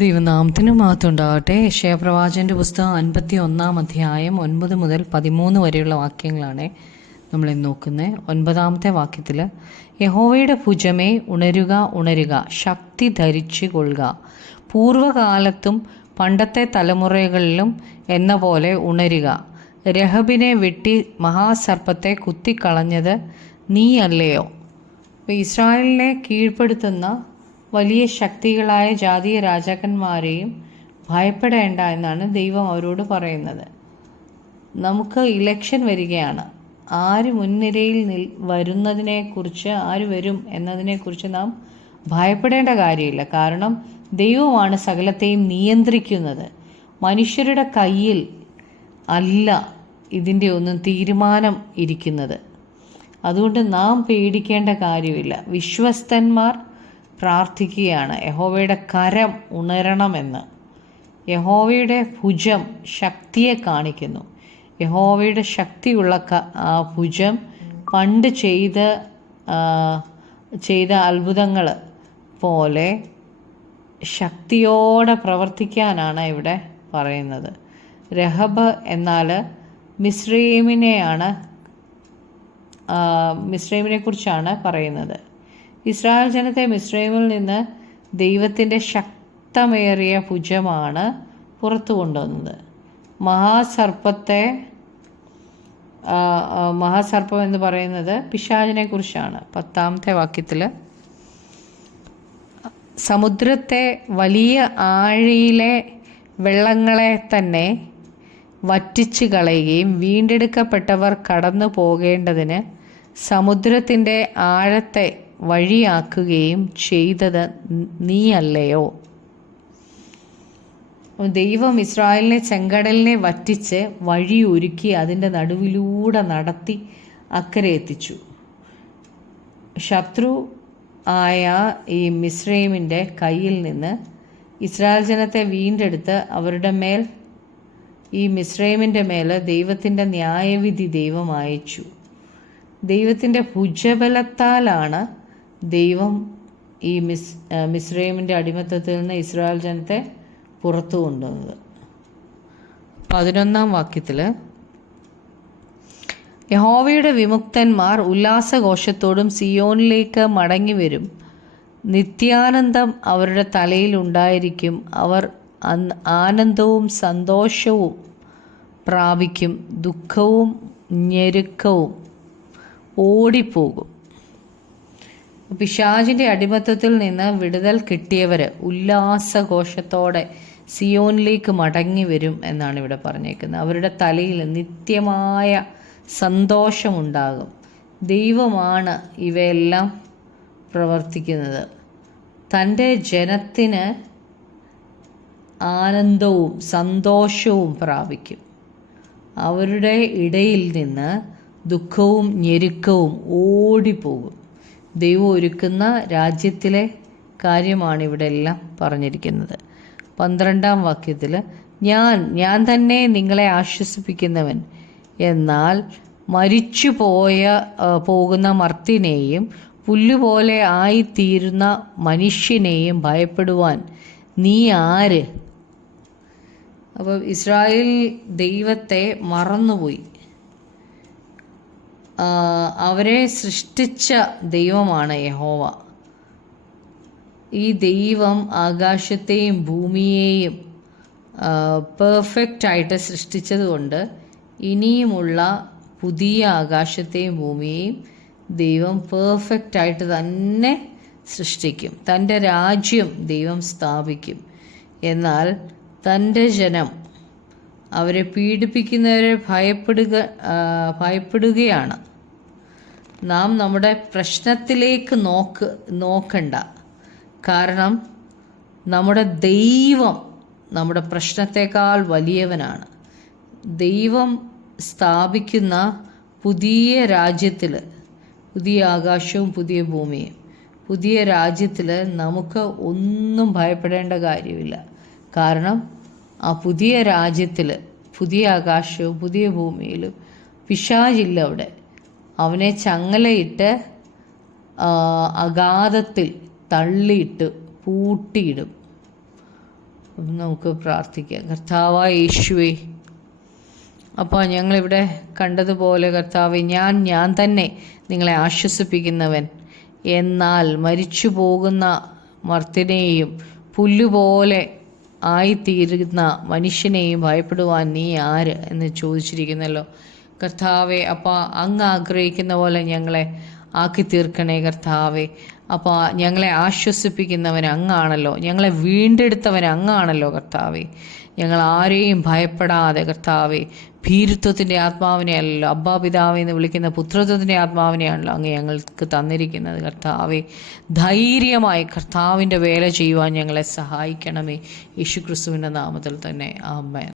ദൈവനാമത്തിന് മഹത്വമുണ്ടാകട്ടെ. യെശയ്യാപ്രവാചകന്റെ പുസ്തകം 51 അധ്യായം 9 മുതൽ 13 വരെയുള്ള വാക്യങ്ങളാണ് നമ്മൾ നോക്കുന്നത്. 9-ാമത്തെ വാക്യത്തിൽ, യഹോവയുടെ ഭുജമേ ഉണരുക, ഉണരുക, ശക്തി ധരിച്ചു കൊള്ളുക. പൂർവ്വകാലത്തും പണ്ടത്തെ തലമുറകളിലും എന്ന പോലെ ഉണരുക. രഹബിനെ വെട്ടി മഹാസർപ്പത്തെ കുത്തിക്കളഞ്ഞത് നീയല്ലയോ? ഇസ്രായേലിനെ കീഴ്പ്പെടുത്തുന്ന വലിയ ശക്തികളായ ജാതീയ രാജാക്കന്മാരെയും ഭയപ്പെടേണ്ട എന്നാണ് ദൈവം അവരോട് പറയുന്നത്. നമുക്ക് ഇലക്ഷൻ വരികയാണ്. ആര് മുൻനിരയിൽ വരുന്നതിനെക്കുറിച്ച്, ആര് വരും എന്നതിനെക്കുറിച്ച് നാം ഭയപ്പെടേണ്ട കാര്യമില്ല. കാരണം ദൈവമാണ് സകലത്തെയും നിയന്ത്രിക്കുന്നത്. മനുഷ്യരുടെ കയ്യിൽ അല്ല ഇതിൻ്റെ ഒന്നും തീരുമാനം ഇരിക്കുന്നത്. അതുകൊണ്ട് നാം പേടിക്കേണ്ട കാര്യമില്ല. വിശ്വസ്തന്മാർ പ്രാർത്ഥിക്കുകയാണ്, യഹോവയുടെ കരം ഉണരണമെന്ന്. യഹോവയുടെ ഭുജം ശക്തിയെ കാണിക്കുന്നു. യഹോവയുടെ ശക്തിയുള്ള ഭുജം പണ്ട് ചെയ്ത അത്ഭുതങ്ങൾ പോലെ ശക്തിയോടെ പ്രവർത്തിക്കാനാണ് ഇവിടെ പറയുന്നത്. രഹബ് എന്നാൽ മിസ്രയീമിനെ കുറിച്ചാണ് പറയുന്നത്. ഇസ്രായേൽ ജനത്തെ മിസ്രയീമിൽ നിന്ന് ദൈവത്തിൻ്റെ ശക്തമേറിയ ഭുജമാണ് പുറത്തു കൊണ്ടുവന്നത്. മഹാസർപ്പം എന്ന് പറയുന്നത് പിശാചിനെ കുറിച്ചാണ്. 10-ാമത്തെ വാക്യത്തിൽ, സമുദ്രത്തെ വലിയ ആഴിയിലെ വെള്ളങ്ങളെ തന്നെ വറ്റിച്ചു കളയുകയും വീണ്ടെടുക്കപ്പെട്ടവർ കടന്നു പോകേണ്ടതിന് സമുദ്രത്തിൻ്റെ ആഴത്തെ വഴിയാക്കുകയും ചെയ്തത് നീയല്ലയോ? ദൈവം ഇസ്രായേലിനെ ചെങ്കടലിനെ വറ്റിച്ച് വഴി ഒരുക്കി അതിൻ്റെ നടുവിലൂടെ നടത്തി അക്കരെ എത്തിച്ചു. ശത്രു ആയ ഈ മിസ്രയീമിൻ്റെ കയ്യിൽ നിന്ന് ഇസ്രായേൽ ജനത്തെ വീണ്ടെടുത്ത് അവരുടെ മേൽ, ഈ മിസ്രയീമിൻ്റെ മേൽ ദൈവത്തിൻ്റെ ന്യായവിധി ദൈവം അയച്ചു. ദൈവത്തിൻ്റെ ഭുജബലത്താലാണ് ദൈവം ഈ മിസ്രയീമിൻ്റെ അടിമത്തത്തിൽ നിന്ന് ഇസ്രായേൽ ജനത്തെ പുറത്തു കൊണ്ടുവന്നത്. 11-ാം വാക്യത്തിൽ, യഹോവയുടെ വിമുക്തന്മാർ ഉല്ലാസഘോഷത്തോടും സിയോനിലേക്ക് മടങ്ങി വരും. നിത്യാനന്ദം അവരുടെ തലയിൽ ഉണ്ടായിരിക്കും. അവർ ആനന്ദവും സന്തോഷവും പ്രാപിക്കും. ദുഃഖവും ഞെരുക്കവും ഓടിപ്പോകും. പിശാചിൻ്റെ അടിമത്തത്തിൽ നിന്ന് വിടുതൽ കിട്ടിയവർ ഉല്ലാസഘോഷത്തോടെ സിയോനിലേക്ക് മടങ്ങി വരും എന്നാണ് ഇവിടെ പറഞ്ഞേക്കുന്നത്. അവരുടെ തലയിൽ നിത്യമായ സന്തോഷമുണ്ടാകും. ദൈവമാണ് ഇവയെല്ലാം പ്രവർത്തിക്കുന്നത്. തൻ്റെ ജനത്തിന് ആനന്ദവും സന്തോഷവും പ്രാപിക്കും. അവരുടെ ഇടയിൽ നിന്ന് ദുഃഖവും ഞെരുക്കവും ഓടിപ്പോകും. ദൈവം ഒരുക്കുന്ന രാജ്യത്തിലെ കാര്യമാണ് ഇവിടെ എല്ലാം പറഞ്ഞിരിക്കുന്നത്. 12-ാം വാക്യത്തിൽ, ഞാൻ തന്നെ നിങ്ങളെ ആശ്വസിപ്പിക്കുന്നവൻ. എന്നാൽ മരിച്ചു പോകുന്ന മർത്തിനെയും പുല്ലുപോലെ ആയിത്തീരുന്ന മനുഷ്യനെയും ഭയപ്പെടുവാൻ നീ ആര്? അപ്പോൾ ഇസ്രായേൽ ദൈവത്തെ മറന്നുപോയി. അവരെ സൃഷ്ടിച്ച ദൈവമാണ് യഹോവ. ഈ ദൈവം ആകാശത്തെയും ഭൂമിയെയും പെർഫെക്റ്റായിട്ട് സൃഷ്ടിച്ചതുകൊണ്ട് ഇനിയുമുള്ള പുതിയ ആകാശത്തെയും ഭൂമിയെയും ദൈവം പെർഫെക്റ്റായിട്ട് തന്നെ സൃഷ്ടിക്കും. തൻ്റെ രാജ്യം ദൈവം സ്ഥാപിക്കും. എന്നാൽ തൻ്റെ ജനം അവരെ പീഡിപ്പിക്കുന്നവരെ ഭയപ്പെടുകയാണ്. നാം നമ്മുടെ പ്രശ്നത്തിലേക്ക് നോക്കണ്ട. കാരണം നമ്മുടെ ദൈവം നമ്മുടെ പ്രശ്നത്തെക്കാൾ വലിയവനാണ്. ദൈവം സ്ഥാപിക്കുന്ന പുതിയ രാജ്യത്തിൽ, പുതിയ ആകാശവും പുതിയ ഭൂമിയും, പുതിയ രാജ്യത്തിൽ നമുക്ക് ഒന്നും ഭയപ്പെടേണ്ട കാര്യമില്ല. കാരണം ആ പുതിയ രാജ്യത്തിൽ, പുതിയ ആകാശവും പുതിയ ഭൂമിയിലും പിശാചില്ല. അവിടെ അവനെ ചങ്ങലയിട്ട് അഗാധത്തിൽ തള്ളിയിട്ട് പൂട്ടിയിടും. നമുക്ക് പ്രാർത്ഥിക്കാം. കർത്താവായ യേശുവേ, അപ്പോൾ ഞങ്ങളിവിടെ കണ്ടതുപോലെ കർത്താവെ, ഞാൻ തന്നെ നിങ്ങളെ ആശ്വസിപ്പിക്കുന്നവൻ, എന്നാൽ മരിച്ചു പോകുന്ന മർത്യനെയും പുല്ലുപോലെ ആയിത്തീരുന്ന മനുഷ്യനെയും ഭയപ്പെടുവാൻ നീ ആര് എന്ന് ചോദിച്ചിരിക്കുന്നല്ലോ കർത്താവെ. അപ്പോൾ അങ്ങ് ആഗ്രഹിക്കുന്ന പോലെ ഞങ്ങളെ ആക്കി തീർക്കണേ കർത്താവെ. അപ്പോൾ ഞങ്ങളെ ആശ്വസിപ്പിക്കുന്നവൻ അങ്ങാണല്ലോ, ഞങ്ങളെ വീണ്ടെടുത്തവൻ അങ്ങാണല്ലോ കർത്താവെ. ഞങ്ങൾ ആരെയും ഭയപ്പെടാതെ കർത്താവെ, ഭീരുത്വത്തിൻ്റെ ആത്മാവിനെ അല്ലല്ലോ, അബ്ബാ പിതാവെ എന്ന് വിളിക്കുന്ന പുത്രത്വത്തിൻ്റെ ആത്മാവിനെയാണല്ലോ അങ്ങ് ഞങ്ങൾക്ക് തന്നിരിക്കുന്നത് കർത്താവെ. ധൈര്യമായി കർത്താവിൻ്റെ വേല ചെയ്യുവാൻ ഞങ്ങളെ സഹായിക്കണമേ, യേശുക്രിസ്തുവിൻ്റെ നാമത്തിൽ തന്നെ. ആമേൻ.